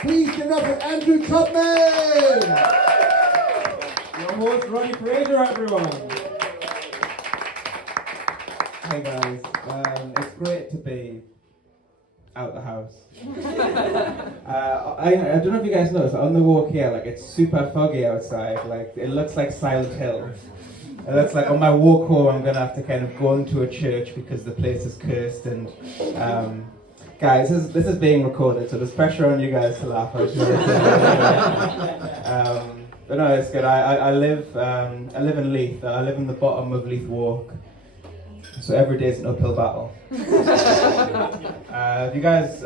Please give it up for Andrew Tubman! Your host, Ronnie Fraser, everyone. Hey guys, it's great to be out the house. I don't know if you guys noticed, on the walk here, like it's super foggy outside, like it looks like Silent Hill. It looks like on my walk home I'm gonna have to kind of go into a church because the place is cursed and guys, this is being recorded, so there's pressure on you guys to laugh, I'm sure. But no, it's good. I live in Leith. I live in the bottom of Leith Walk. So every day is an uphill battle. If you guys,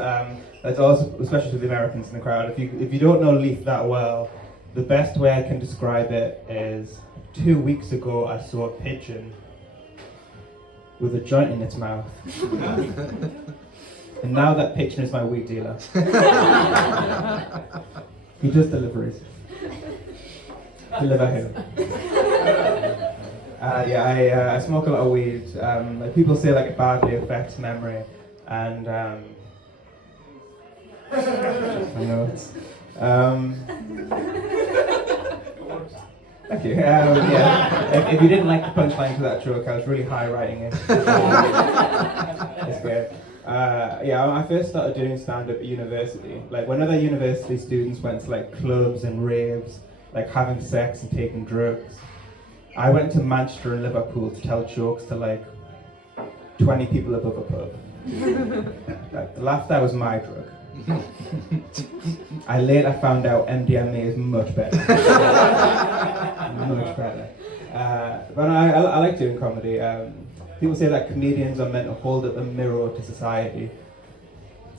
that's also, especially to the Americans in the crowd, if you don't know Leith that well, the best way I can describe it is 2 weeks ago I saw a pigeon with a joint in its mouth. And now that pigeon is my weed dealer. He does deliveries. Deliver him. I smoke a lot of weed. Like people say like it badly affects memory, and I know it's. Thank you. If you didn't like the punchline to that joke, I was really high writing it. It's great. I first started doing stand-up at university. Like when other university students went to like clubs and raves, like having sex and taking drugs, I went to Manchester and Liverpool to tell jokes to like 20 people above a pub. Like, the laughter was my drug. I later found out MDMA is much better. Much better. But I like doing comedy. People say that comedians are meant to hold up a mirror to society.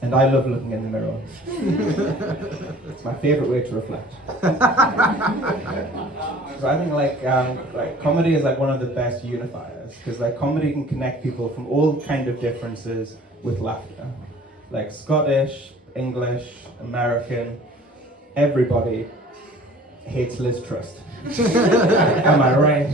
And I love looking in the mirror. It's my favourite way to reflect. So I think like comedy is like one of the best unifiers, because like comedy can connect people from all kind of differences with laughter. Like Scottish, English, American, everybody hates Liz Truss. Am I right?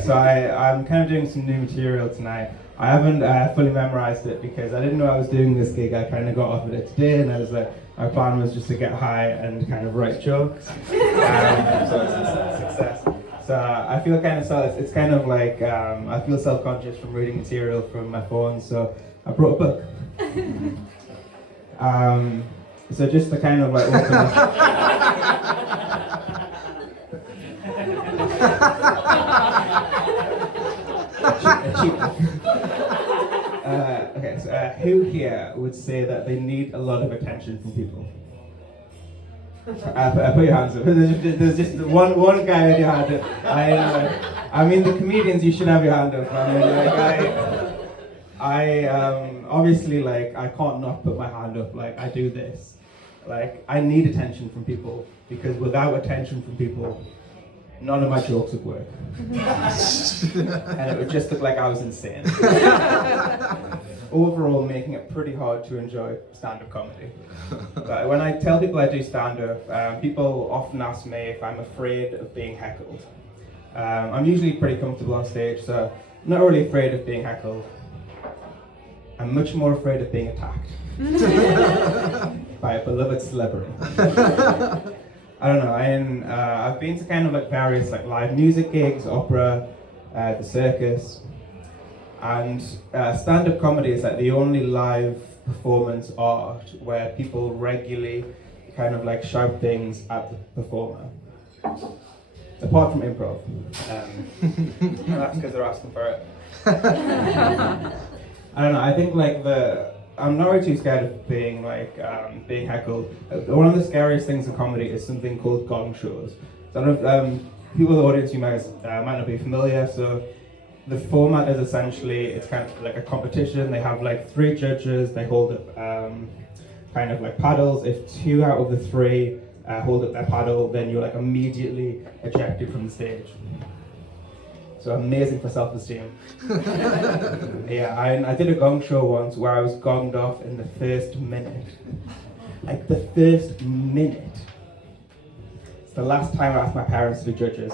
So I'm kind of doing some new material tonight. I haven't fully memorized it because I didn't know I was doing this gig. I kind of got offered it today, and I was like, my plan was just to get high and kind of write jokes. So it's a success. So I feel kind of sad. It's kind of like I feel self-conscious from reading material from my phone, so I brought a book. So just to kind of like open up. Who here would say that they need a lot of attention from people? Put your hands up. There's just one guy with your hand up. I mean, the comedians, you should have your hand up. I mean, like, obviously, like, I can't not put my hand up. Like, I do this. Like, I need attention from people, because without attention from people, none of my jokes would work. And it would just look like I was insane. Overall, making it pretty hard to enjoy stand-up comedy. But when I tell people I do stand-up, people often ask me if I'm afraid of being heckled. I'm usually pretty comfortable on stage, so I'm not really afraid of being heckled. I'm much more afraid of being attacked by a beloved celebrity. I don't know, I've been to kind of like various like live music gigs, opera, the circus, and stand-up comedy is like the only live performance art where people regularly kind of like shout things at the performer. Apart from improv. And that's because they're asking for it. I don't know, I think like I'm not really too scared of being being heckled. One of the scariest things in comedy is something called gong shows. So I don't know if people in the audience, you might not be familiar. So the format is essentially, it's kind of like a competition. They have like 3 judges. They hold up kind of like paddles. If 2 out of the 3 hold up their paddle, then you're like immediately ejected from the stage. So amazing for self-esteem. Yeah, I did a gong show once where I was gonged off in the first minute. Like the first minute. It's the last time I asked my parents to be judges.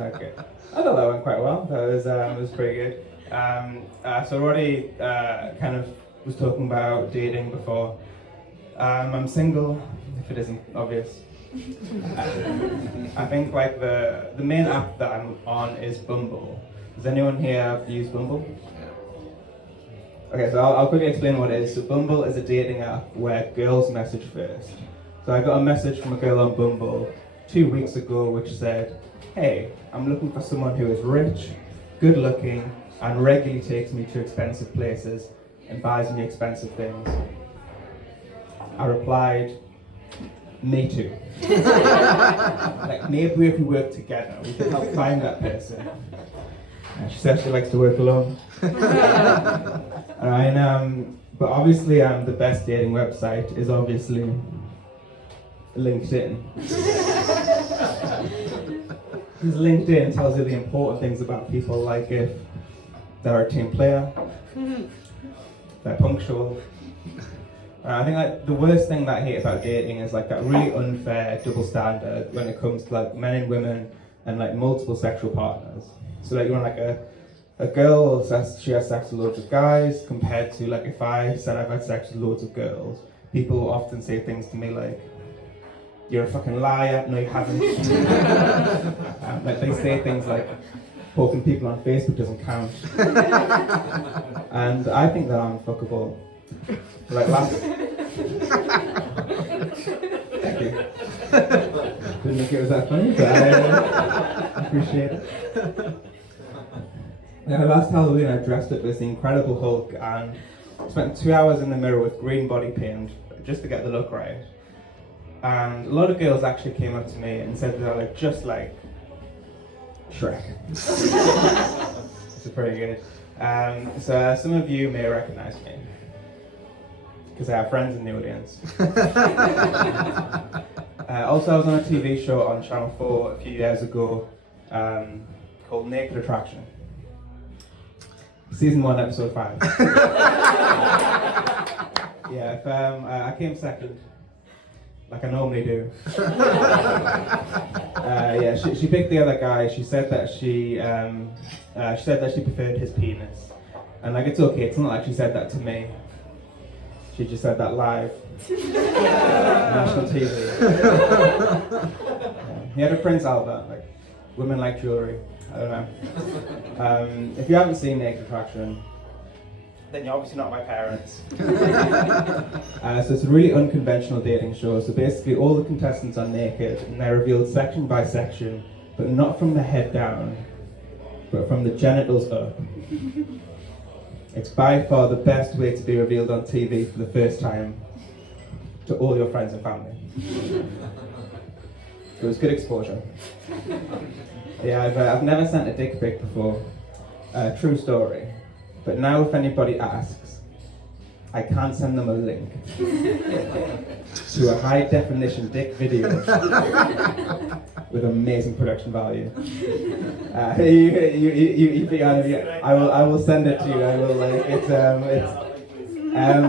Okay. was pretty good. So Roddy kind of was talking about dating before. I'm single, if it isn't obvious. I think like the main app that I'm on is Bumble. Does anyone here use Bumble? Okay, so I'll quickly explain what it is. So Bumble is a dating app where girls message first. So I got a message from a girl on Bumble 2 weeks ago which said, "Hey, I'm looking for someone who is rich, good looking, and regularly takes me to expensive places and buys me expensive things." I replied, "Me too." Like, maybe if we work together, we can help find that person. And she says she likes to work alone. But obviously, the best dating website is obviously LinkedIn. Because LinkedIn tells you the important things about people, like if they're a team player, they're punctual. I think like the worst thing that I hate about dating is like that really unfair double standard when it comes to like men and women and like multiple sexual partners. So like you're like a girl says she has sex with loads of guys compared to like if I said I've had sex with loads of girls, people often say things to me like, "You're a fucking liar, no you haven't." Like they say things like, "Poking people on Facebook doesn't count." And I think that I'm fuckable. Like last... Thank you. Didn't think it was that funny, but I appreciate it. Now, last Halloween I dressed up as the Incredible Hulk and spent 2 hours in the mirror with green body paint just to get the look right. And a lot of girls actually came up to me and said they're like just like Shrek. It's pretty good. So some of you may recognize me because I have friends in the audience. Also, I was on a TV show on Channel 4 a few years ago called Naked Attraction. Season 1, episode 5. Yeah, I came second, like I normally do. Yeah, she picked the other guy. She said that she preferred his penis, and like it's okay. It's not like she said that to me. She just said that live, on national TV. He had a Prince Albert, like women like jewelry. I don't know. If you haven't seen Naked Attraction, then you're obviously not my parents. So it's a really unconventional dating show. So basically all the contestants are naked and they're revealed section by section, but not from the head down, but from the genitals up. It's by far the best way to be revealed on TV for the first time to all your friends and family. It was good exposure. Yeah, I've never sent a dick pic before. True story. But now if anybody asks, I can send them a link to a high definition dick video with amazing production value. I will send it to you. I will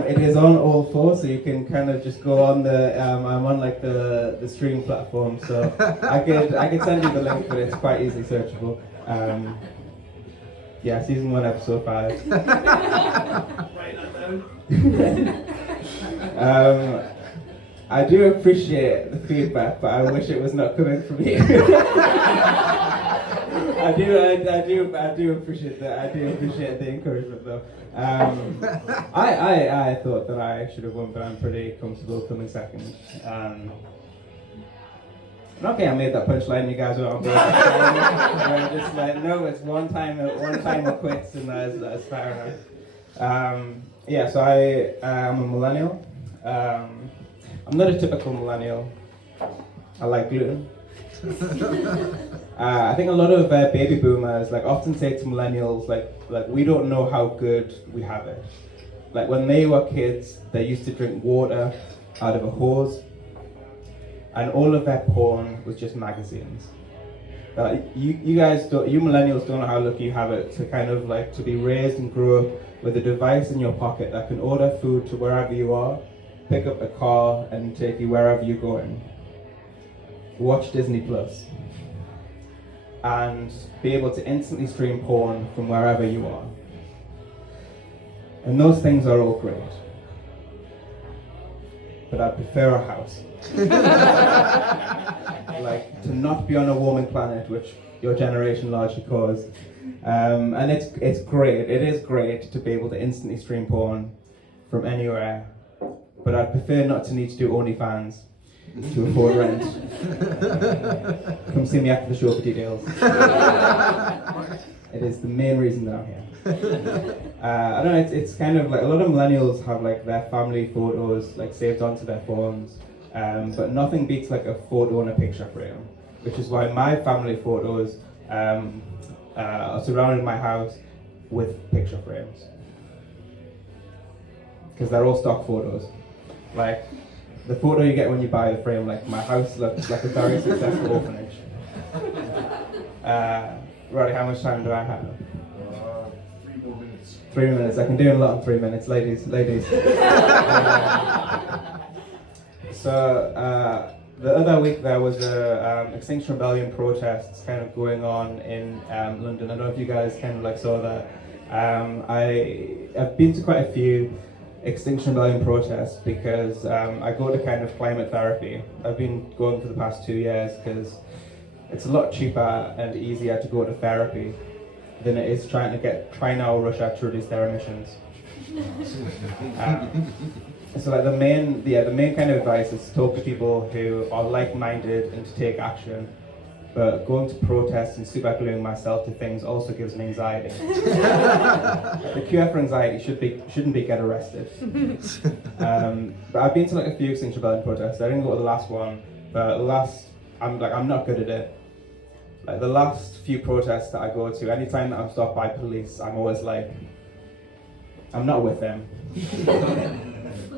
it is on all four, so you can kind of just go on the I'm on like the streaming platform, so I could send you the link, but it's quite easily searchable. Yeah, season 1, episode 5. I do appreciate the feedback, but I wish it was not coming from you. I do appreciate that. I do appreciate the encouragement, though. I thought that I should have won, but I'm pretty comfortable coming second. Okay, I made that punchline. You guys are on board. We're just like, no, it's one time or quits, and that's fair enough. Yeah, so I am a millennial. I'm not a typical millennial. I like gluten. I think a lot of baby boomers like often say to millennials like we don't know how good we have it. Like when they were kids, they used to drink water out of a hose, and all of their porn was just magazines. You millennials don't know how lucky you have it to kind of like to be raised and grow up with a device in your pocket that can order food to wherever you are, pick up a car and take you wherever you're going. Watch Disney Plus. and be able to instantly stream porn from wherever you are. And those things are all great. But I prefer a house. Like, to not be on a warming planet, which your generation largely caused. And it's great, it is great to be able to instantly stream porn from anywhere. But I'd prefer not to need to do OnlyFans to afford rent. Come see me after the show for details. It is the main reason that I'm here. I don't know, it's kind of like, a lot of millennials have like their family photos like saved onto their phones, but nothing beats like a photo in a picture frame, which is why my family photos are surrounding my house with picture frames. Because they're all stock photos. Like, the photo you get when you buy the frame, like my house looks like a very successful orphanage. Roddy, how much time do I have? 3 more minutes. 3 minutes. I can do a lot in 3 minutes, ladies. So the other week there was a Extinction Rebellion protests kind of going on in London. I don't know if you guys kind of like saw that. I've been to quite a few Extinction Rebellion protests because I go to kind of climate therapy. I've been going for the past 2 years because it's a lot cheaper and easier to go to therapy than it is trying now Russia to reduce their emissions. So like the main kind of advice is to talk to people who are like-minded and to take action. But going to protests and supergluing myself to things also gives me anxiety. The cure for anxiety shouldn't be get arrested. But I've been to like a few Extinction Rebellion protests. I didn't go to the last one, but I'm not good at it. Like the last few protests that I go to, anytime that I'm stopped by police, I'm always like, I'm not with them.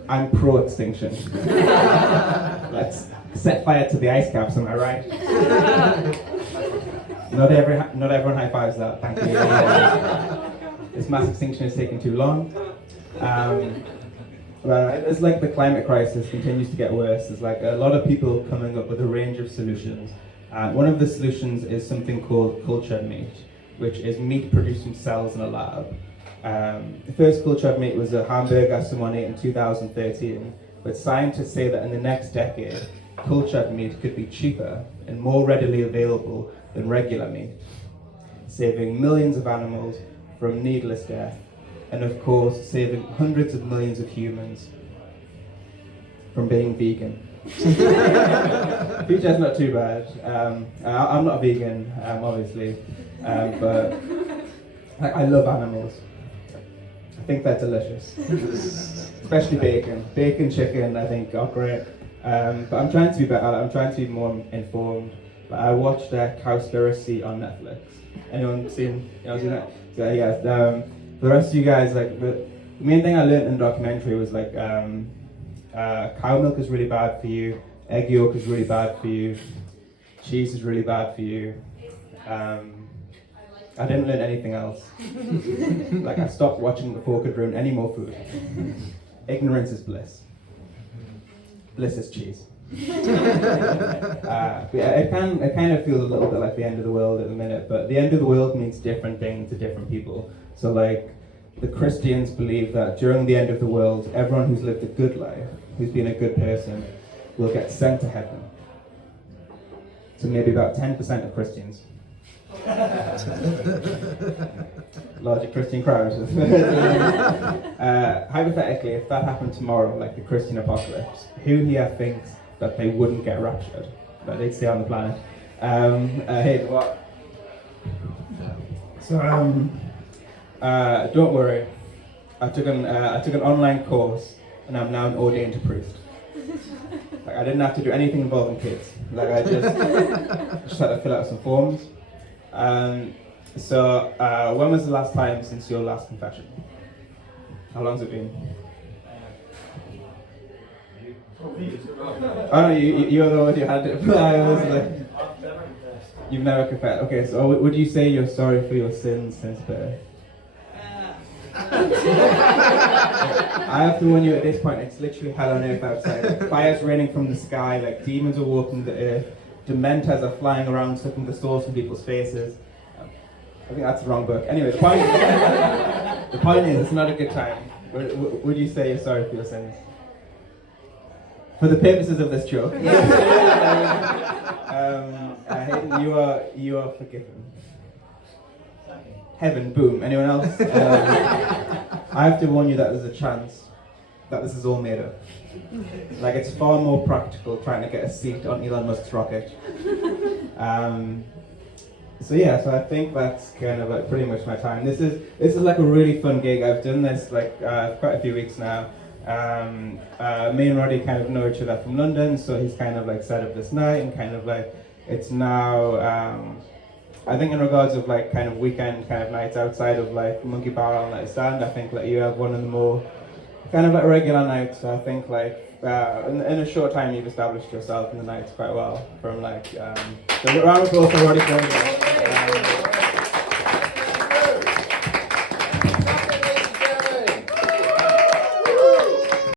I'm pro-extinction. Let's set fire to the ice caps, am I right? Not everyone high fives that, thank you. This mass extinction is taking too long. But it's like the climate crisis continues to get worse. There's like a lot of people coming up with a range of solutions. One of the solutions is something called cultured meat, which is meat produced from cells in a lab. The first cultured meat was a hamburger someone ate in 2013, but scientists say that in the next decade, cultured meat could be cheaper and more readily available than regular meat, saving millions of animals from needless death, and of course, saving hundreds of millions of humans from being vegan. Future's not too bad. I'm not vegan, obviously, but I love animals. I think they're delicious, especially bacon. Bacon, chicken, I think are great. But I'm trying to be better. I'm trying to be more informed. I watched Cowspiracy on Netflix. Anyone seen that? So, yeah. For the rest of you guys, like the main thing I learned in the documentary was like cow milk is really bad for you. Egg yolk is really bad for you. Cheese is really bad for you. I didn't learn anything else. Like I stopped watching before it could ruin any more food. Ignorance is bliss. Bliss is cheese. It kind of feels a little bit like the end of the world at the minute, but the end of the world means different things to different people. So like the Christians believe that during the end of the world, everyone who's lived a good life, who's been a good person, will get sent to heaven. So maybe about 10% of Christians. Larger Christian crowd. Hypothetically, if that happened tomorrow, like the Christian apocalypse, who here thinks that they wouldn't get raptured, that they'd stay on the planet? Hey, what? So, don't worry. I took an online course, and I'm now an ordained priest. Like I didn't have to do anything involving kids. Like I just had to fill out some forms. So, when was the last time since your last confession? How long's it been? Oh no, you're the one who had it. I was like, you've never confessed. Okay, so would you say you're sorry for your sins since birth? I have to warn you at this point, it's literally hell on earth outside. Fire's raining from the sky, like demons are walking the earth. Dementors are flying around sucking the souls from people's faces. I think that's the wrong book. Anyway, the point is, it's not a good time. Would you say you're sorry for your sins? For the purposes of this joke. Hayden, you are forgiven. Heaven, boom. Anyone else? I have to warn you that there's a chance that this is all made up. Like, it's far more practical trying to get a seat on Elon Musk's rocket. So I think that's kind of like pretty much my time. This is like a really fun gig. I've done this like quite a few weeks now. Me and Roddy kind of know each other from London, so he's kind of like set up this night, and kind of like it's now I think in regards of like kind of weekend kind of nights outside of like Monkey Barrel Night Stand, I think like you have one of the more kind of like regular nights. So I think like in a short time you've established yourself in the nights quite well. From like so a round of applause for Roddy.